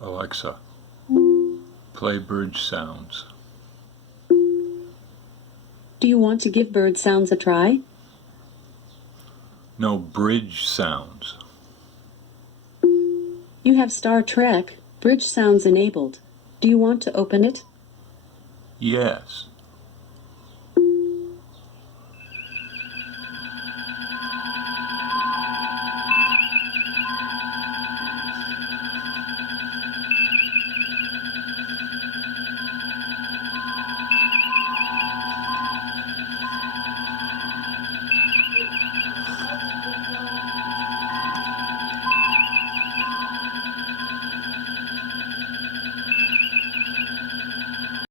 Alexa, play bridge sounds. Do you want to give bird sounds a try? No, bridge sounds. You have Star Trek Bridge Sounds enabled. Do you want to open it? Yes.